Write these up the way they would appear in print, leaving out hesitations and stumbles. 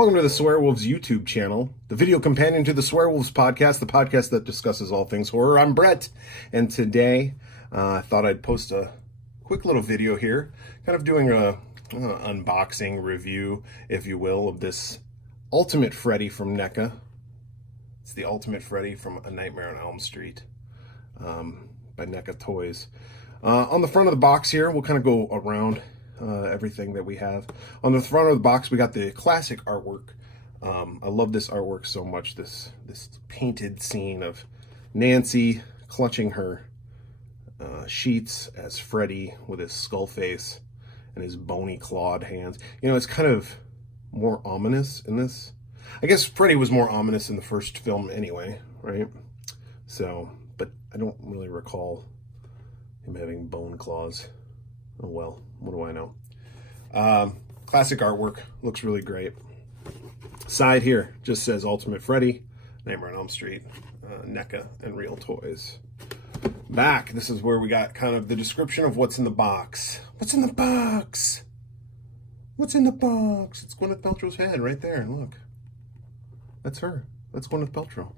Welcome to the Swearwolves YouTube channel, the video companion to the Swearwolves podcast, the podcast that discusses all things horror. I'm Brett, and today I thought I'd post a quick little video here, kind of doing a unboxing review, if you will, of this Ultimate Freddy from Neca. It's the Ultimate Freddy from A Nightmare on Elm Street by Neca Toys. On the front of the box here, we'll kind of go around everything that we have. On the front of the box, we got the classic artwork. I love this artwork so much. This painted scene of Nancy clutching her sheets as Freddy with his skull face and his bony clawed hands. You know, it's kind of more ominous in this. I guess Freddy was more ominous in the first film anyway, right? So, but I don't really recall him having bone claws. Oh well, what do I know? Classic artwork, looks really great. Side here just says Ultimate Freddy, Nightmare on Elm Street, Neca, and Real Toys. Back, this is where we got kind of the description of what's in the box. What's in the box? What's in the box? It's Gwyneth Paltrow's head right there, look. That's her. That's Gwyneth Paltrow.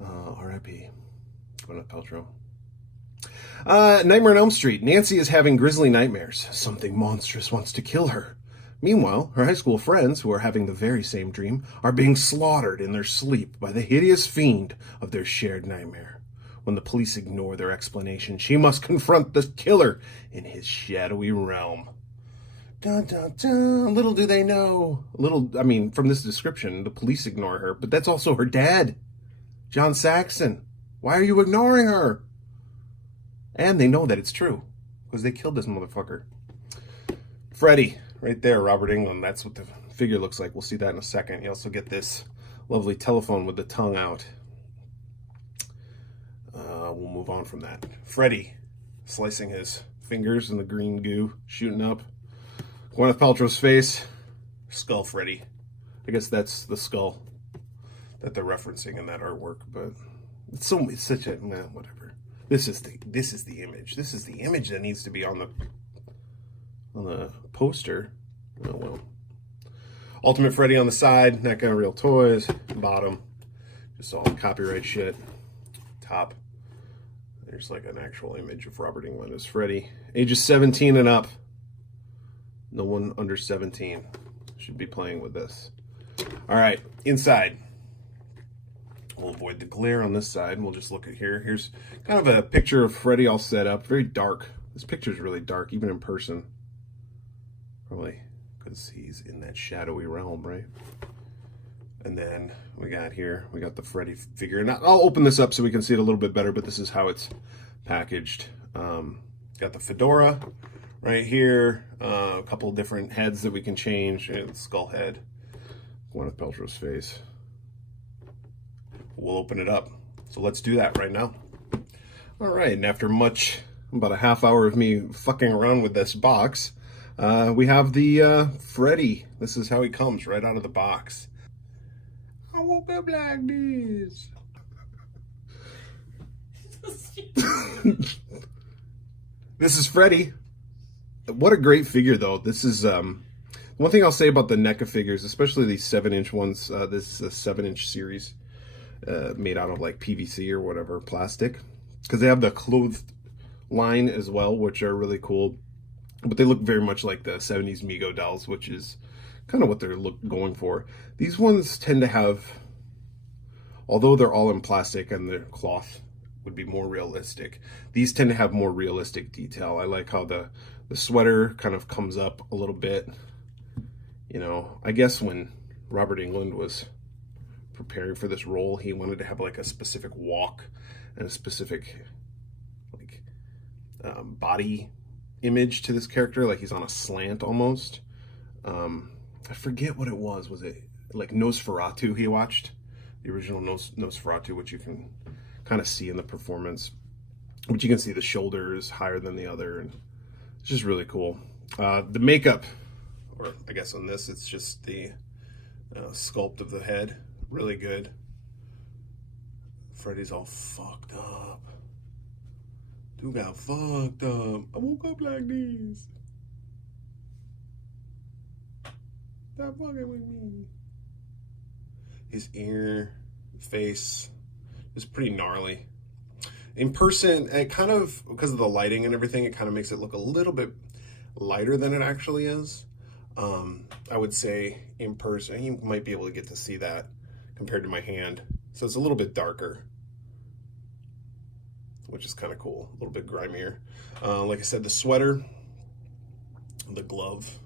R.I.P. Gwyneth Paltrow. Nightmare on Elm Street. Nancy is having grisly nightmares. Something monstrous wants to kill her. Meanwhile, her high school friends, who are having the very same dream, are being slaughtered in their sleep by the hideous fiend of their shared nightmare. When the police ignore their explanation, she must confront the killer in his shadowy realm. Dun, dun, dun. Little do they know. From this description, the police ignore her, but that's also her dad, John Saxon. Why are you ignoring her? And they know that it's true, because they killed this motherfucker. Freddy, right there, Robert Englund. That's what the figure looks like. We'll see that in a second. You also get this lovely telephone with the tongue out. We'll move on from that. Freddy, slicing his fingers in the green goo, shooting up. Gwyneth Paltrow's face, Skull Freddy. I guess that's the skull that they're referencing in that artwork, but it's such a, whatever. This is the image. This is the image that needs to be on the poster. Oh well. Ultimate Freddy on the side, Neca, Real Toys, bottom. Just all copyright shit. Top. There's like an actual image of Robert Englund as Freddy. Ages 17 and up. No one under 17 should be playing with this. All right, inside. We'll avoid the glare on this side. We'll just look at here. Here's kind of a picture of Freddy all set up. Very dark. This picture is really dark, even in person. Probably because he's in that shadowy realm, right? And then we got the Freddy figure. And I'll open this up so we can see it a little bit better, but this is how it's packaged. Got the fedora right here. A couple of different heads that we can change. And skull head. Gwyneth Paltrow's face. We'll open it up. So let's do that right now. All right, and after about a half hour of me fucking around with this box, we have the Freddy. This is how he comes right out of the box. I woke up like this. This is Freddy. What a great figure, though. This is one thing I'll say about the Neca figures, especially these 7-inch ones. This is a 7-inch series. Made out of like PVC or whatever, plastic, because they have the clothed line as well, which are really cool, but they look very much like the 70s Mego dolls, which is kind of what they're going for. These ones tend to have, although they're all in plastic and the cloth would be more realistic, these tend to have more realistic detail. I like how the sweater kind of comes up a little bit. You know, I guess when Robert Englund was preparing for this role, he wanted to have like a specific walk and a specific like body image to this character, like he's on a slant almost. I forget what it was. Was it like Nosferatu he watched? The original Nosferatu, which you can kind of see in the performance. But you can see the shoulders higher than the other, and it's just really cool. The makeup, or I guess on this it's just the sculpt of the head. Really good. Freddy's all fucked up. Dude got fucked up. I woke up like this. Stop fucking with me. His ear, face is pretty gnarly. In person, it kind of, because of the lighting and everything, it kind of makes it look a little bit lighter than it actually is. I would say in person, you might be able to get to see that compared to my hand. So it's a little bit darker, which is kind of cool, a little bit grimier. Like I said, the sweater, the glove,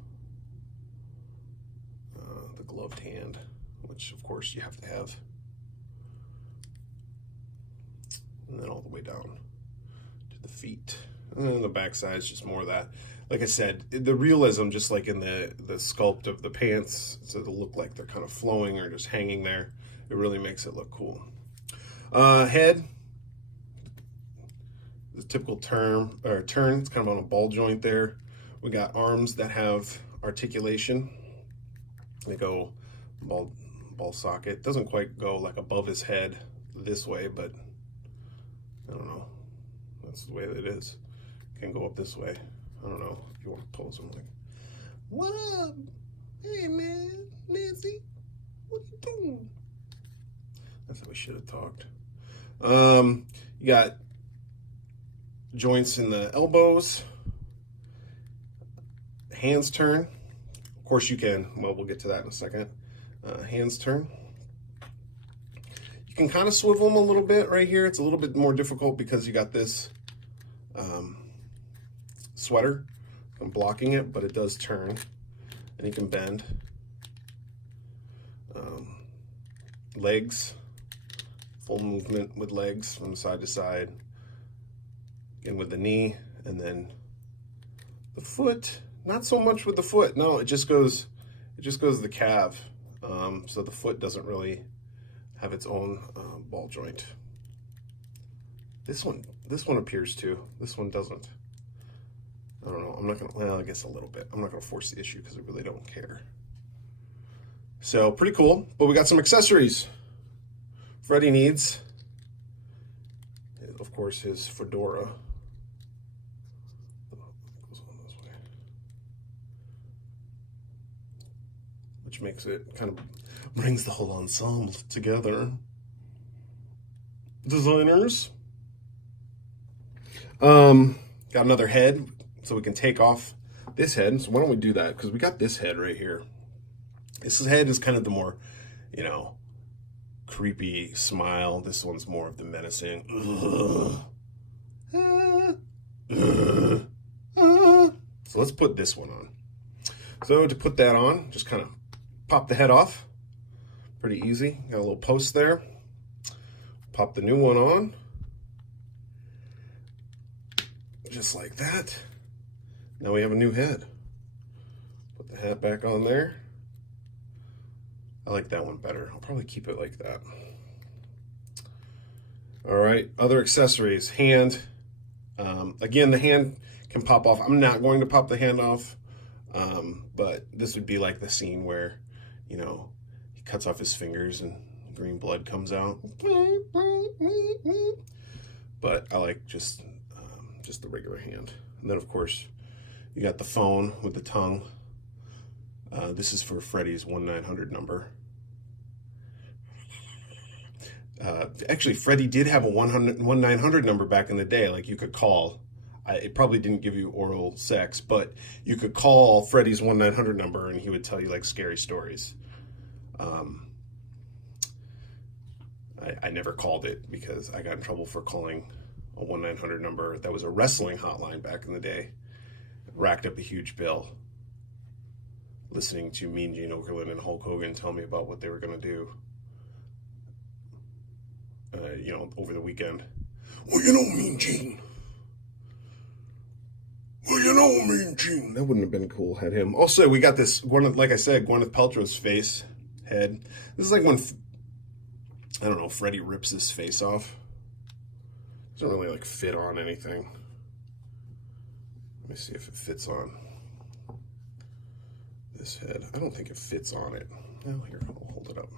the gloved hand, which of course you have to have. And then all the way down to the feet. And then the backside is just more of that. Like I said, the realism, just like in the sculpt of the pants, so they look like they're kind of flowing or just hanging there. It really makes it look cool. Head, the typical turn, it's kind of on a ball joint there. We got arms that have articulation. They go ball socket. Doesn't quite go like above his head this way, but I don't know. That's the way that it is. Can go up this way. I don't know if you want to pose them like, what up? Hey man, Nancy, what you doing? That's how we should have talked. You got joints in the elbows. Hands turn. Of course you can, well, we'll get to that in a second. Hands turn. You can kind of swivel them a little bit right here. It's a little bit more difficult because you got this sweater. I'm blocking it, but it does turn, and you can bend. Legs, full movement with legs from side to side. Again with the knee, and then the foot. Not so much with the foot. No, it just goes to the calf. So the foot doesn't really have its own ball joint. This one appears to. This one doesn't. I don't know. I'm not gonna. Well, I guess a little bit. I'm not gonna force the issue because I really don't care. So pretty cool. But we got some accessories. Freddy needs, of course, his fedora. Goes on this way, which makes it kind of brings the whole ensemble together. Designers. Got another head, so we can take off this head. So why don't we do that? Because we got this head right here. This head is kind of the more, you know, creepy smile. This one's more of the menacing. So let's put this one on. So to put that on, just kind of pop the head off. Pretty easy. Got a little post there. Pop the new one on. Just like that. Now we have a new head. Put the hat back on there. I like that one better. I'll probably keep it like that. All right, other accessories. Hand. Again, the hand can pop off. I'm not going to pop the hand off, but this would be like the scene where, you know, he cuts off his fingers and green blood comes out. But I like just the regular hand. And then, of course, you got the phone with the tongue. This is for Freddy's 1-900 number. Actually, Freddy did have a 1-900 number back in the day, like you could call. It probably didn't give you oral sex, but you could call Freddy's 1-900 number and he would tell you like scary stories. I never called it because I got in trouble for calling a 1-900 number that was a wrestling hotline back in the day. Racked up a huge bill. Listening to Mean Gene Okerlund and Hulk Hogan tell me about what they were going to do, you know, over the weekend. Well, you know, Mean Gene. Well, you know, Mean Gene. That wouldn't have been cool, had him. Also, we got this, like I said, Gwyneth Paltrow's face, head. This is like when, I don't know, Freddy rips his face off. Doesn't really, like, fit on anything. Let me see if it fits on this head. I don't think it fits on it. Well, here, I'll hold it up.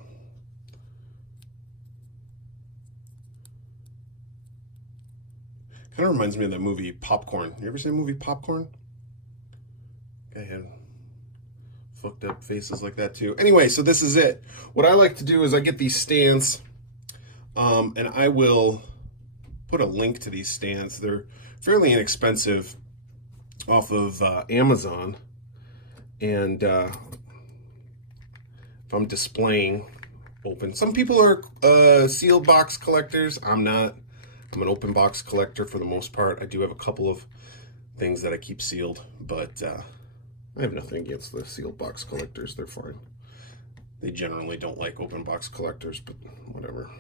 Kind of reminds me of that movie Popcorn. You ever seen the movie Popcorn? Guy had fucked up faces like that too. Anyway, so this is it. What I like to do is I get these stands, and I will put a link to these stands. They're fairly inexpensive off of Amazon, and if I'm displaying open, some people are sealed box collectors. I'm not. I'm an open box collector for the most part. I do have a couple of things that I keep sealed, but I have nothing against the sealed box collectors. They're fine. They generally don't like open box collectors, but whatever.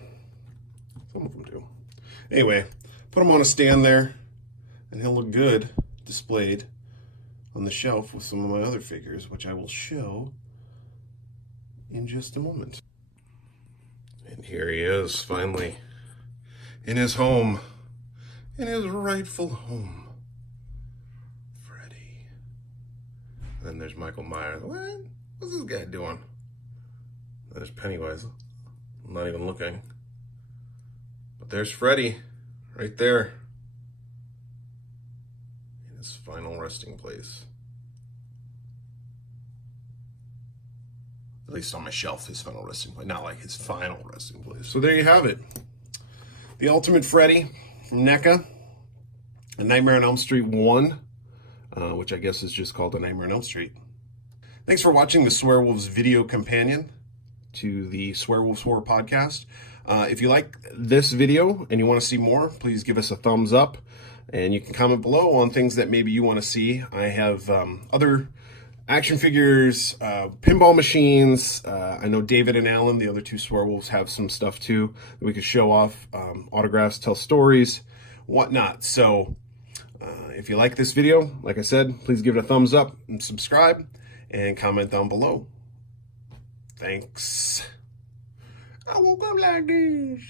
Some of them do. Anyway, put them on a stand there, and he'll look good displayed on the shelf with some of my other figures, which I will show in just a moment. And here he is, finally, in his home, in his rightful home. Then there's Michael Myers. What's this guy doing? There's Pennywise. I'm not even looking. But there's Freddy, right there. In his final resting place. At least on my shelf, his final resting place. Not like his final resting place. So there you have it. The Ultimate Freddy from Neca. A Nightmare on Elm Street 1. Which I guess is just called A Nightmare on Elm Street. Thanks for watching the Swearwolves video companion to the Swearwolves Horror Podcast. If you like this video and you want to see more, please give us a thumbs up. And you can comment below on things that maybe you want to see. I have other action figures, pinball machines. I know David and Alan, the other two Swearwolves, have some stuff too that we could show off. Autographs, tell stories, whatnot. So if you like this video, like I said, please give it a thumbs up and subscribe and comment down below. Thanks. I woke up like this.